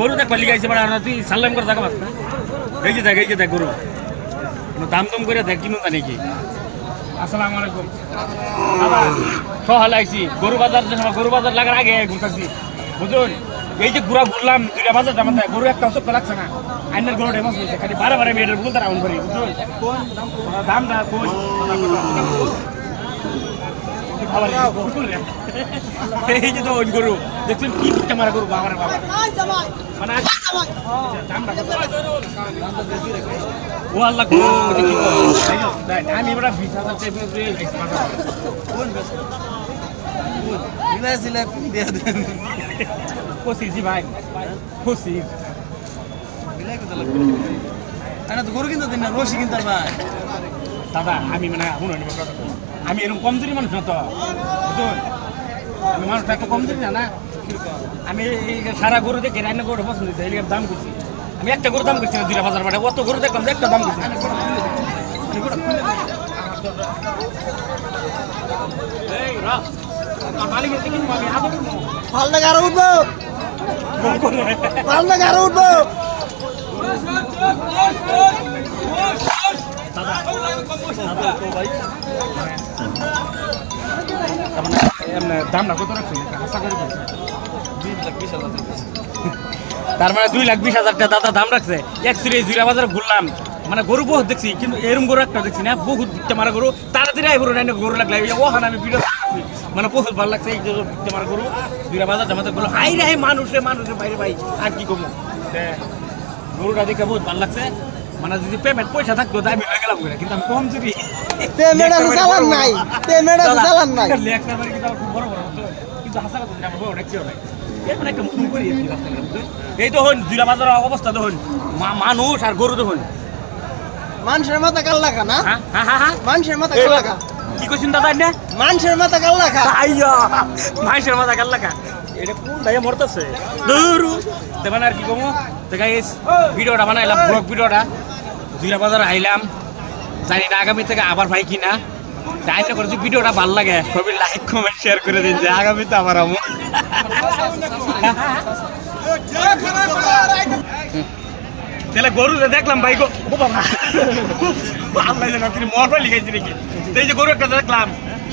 গরু দেখ পালি গাইছে মানে তুই সাল্লাম করে দেখা পাস না এই যে দেখ গরু দাম দাম করে দেখ কিনুন জানি কি আসসালামু আলাইকুম দাদা সহালে আইছি গরু বাজার লাগার আগে ঘুরতেছি বুঝুন এই যে ঘুরলাম দুইটা বাজার দাম গরু একটা চোখ লাগছে না আইনের গরু ডেমস হয়েছে খালি বারে মেয়েদের বলতে রাউন্ড করি বুঝুন দামটা কোন এই যে তো গরু দেখছেন কি মারা গরু বাবার বাবা মানে ও আল্লাহ আমি এবার 20,000 ভাই 25 গরু কিনতে দিন না রশি কিনতে ভাই দাদা আমি মানে আমি এরকম কমজোরি মানুষ না তো বুঝুন আমি মানুষটা একটু কমজোরি না আমি এই সারা গরু দেখে রান্না গরু পছন্দ হয়েছে এই দাম করছি আমি একটা গরু দাম করছি না দুইটা বাজার বাটে অত গরু দেখলাম একটা দাম করছি পাল্লা গাড়ো উঠবো পাল্লা গাড়ো উঠবো দামটা কত রাখছেন তার মানে 2,20,000 টাকা দাদা দাম রাখছে একচুয়ালি জুরা বাজার ঘুরলাম মানে গরু বহুত দেখছি কিন্তু এরকম গরু একটা দেখছি না বহুত মারা গরু তাড়াতাড়ি আই গরু নাই গরু লাগলে ওখানে আমি ভিডিও মানে বহুত ভালো লাগছে এই যে মারা গরু জুরা বাজার দামাতে গরু আই রে মানুষের বাইরে ভাই আর কি কমো গরুটা দেখে বহুত ভালো লাগছে মানে যদি পেমেন্ট পয়সা থাকতো তাই আমি হয়ে গেলাম কিন্তু আমি কম যদি পেমেন্ট আছে চালান নাই খুব বড় কিন্তু হাসা কথা আমার বড় দেখছিও নাই এর মানে একটা মুখ করি এই তো হন জুরা বাজার অবস্থা তো হন মানুষ আর গরু তো হন মানুষের মাথা কাল লাগা না মানুষের মাথা কাল লাগা কি কইছেন দাদা না মানুষের মাথা কাল লাগা আইয়া মানুষের মাথা কাল লাগা এটা কোন দাইয়া মরতাছে দূরু দেবান আর কি কমো তো গাইস ভিডিওটা বানাইলাম ব্লগ ভিডিওটা জুরা বাজার আইলাম জানি না আগামী থেকে আবার ভাই কিনা তাই না করে যদি ভিডিওটা ভালো লাগে সবাই লাইক কমেন্ট শেয়ার করে দিন যে আগামীতে আবার আমো তাহলে গরু দেখলাম ভাই গো ও বাবা আল্লাহ জানে আপনি মরবা লিখাইছি নাকি এই যে গরু একটা দেখলাম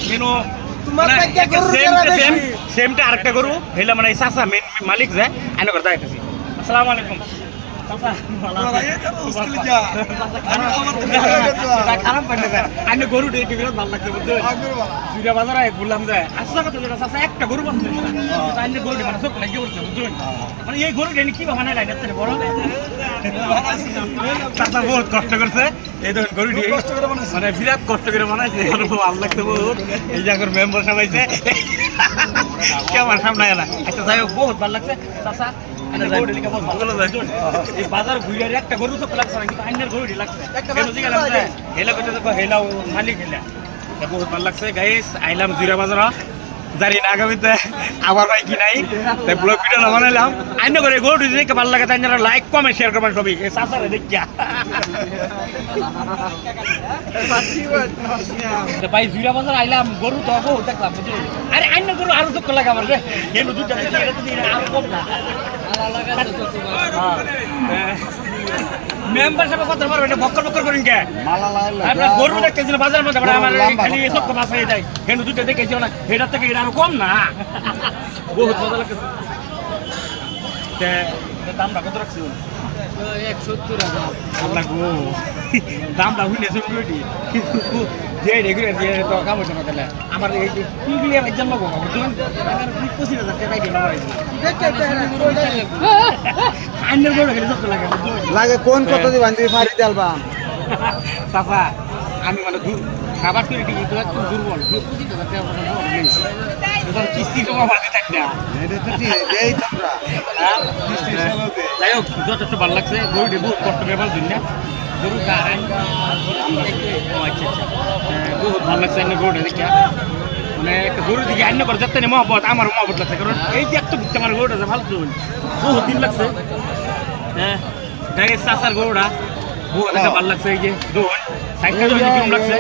কেন তোমার একটা গরু সেমটা আরেকটা গরু হেলা মানে সাসা মেন মালিক যায় আইনা করে দেখাইতেছি আসসালামু আলাইকুম খারাপ পাইলে আইনে গরু দেখে বিরাট ভালো লাগছে বুঝছো দুইটা বাজারে ঘুরলাম যায় আসলে কথা যেটা চাচা একটা গরু বানছে আইনে গরু মানে চোখ লাগিয়ে পড়ছে বুঝছো মানে এই গরু ডেনি কি বানায় লাইন এত বড় চাচা বহুত কষ্ট করছে এই ধরুন গরু দিয়ে মানে বিরাট কষ্ট করে বানাইছে ভালো লাগছে বহুত এই জায়গার মেম্বার সবাইছে কেমন সামনে না আচ্ছা যাই হোক বহুত ভালো লাগছে চাচা বাজার ঘুরে একটা গরু তো লাগছে না কিন্তু আইনের গরু লাগছে হেলা করতে হেলাও মালিক হেলা বহুত ভালো লাগছে গাইস আইলাম জুরা বাজার জানি না আগামীতে আবার ভাই কি নাই তাই ব্লগ ভিডিও বানাইলাম আইন করে গরু দেখে ভালো লাগে তাই লাইক কমেন্ট শেয়ার করবেন সবই চাচারে দেখিয়া ভাই জুরা বাজার আইলাম গরু তো বহুত দেখলাম আরে আইন গরু আরো চোখ লাগে আমার দুটা আরো কম না মেম্বার সাহেব কথা বলবেন এটা বক্কর করেন কে আপনার গরু দেখতেছিল বাজারের মধ্যে আমার খালি চোখ মাছ হয়ে যায় কিন্তু দুটো দেখেছিল না এটার থেকে এটা আরো কম না বহুত মজা লাগছে দামটা কত রাখছি 170,000 দামটা হইলে সেগুলি যে রেগুলার দিয়ে তো কাম হচ্ছে না তাহলে আমার এই যে পিগলি আর একজন লোক বুঝুন 25,000 টাকা দিয়ে নেওয়া হয়েছে আইনের গরু গেলে সব লাগে কোন কত দিবেন তুমি ফাড়ি দেলবা চাচা আমি মানে খাবার তৈরি দিই তো একটু দুর্বল 25,000 টাকা এবার কিস্তি জমা মারতে থাকবে এটা তো ঠিক এই তোমরা কিস্তি সবাবে যাই হোক যথেষ্ট ভালো লাগছে গরুটি বহুত কষ্ট করে পালছেন না গরু গাড়াই আচ্ছা বহুত ভালো লাগছে এনে গরুটা দেখে মানে একটা গরু দিকে আইন করে যাতে মহব্বত আমার মহব্বত লাগছে কারণ এই যে একটা বুঝতে আমার গরুটা ভালো বহুত দিন লাগছে হ্যাঁ গাড়ির চাষার গরুটা বহুত একটা ভালো লাগছে এই যে দোন সাইকেল কেমন লাগছে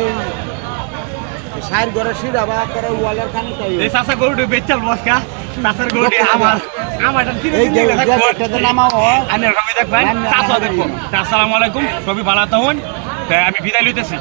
সাইড ঘরে সিধা বা করে ওয়ালের কানে তাই এই চাষা গরুটা বেচাল বসকা চাচার গরুটি আমার দেখবেন। আসসালামু আলাইকুম, সবই ভালো থাকুন। আমি বিদায় লইতেছি।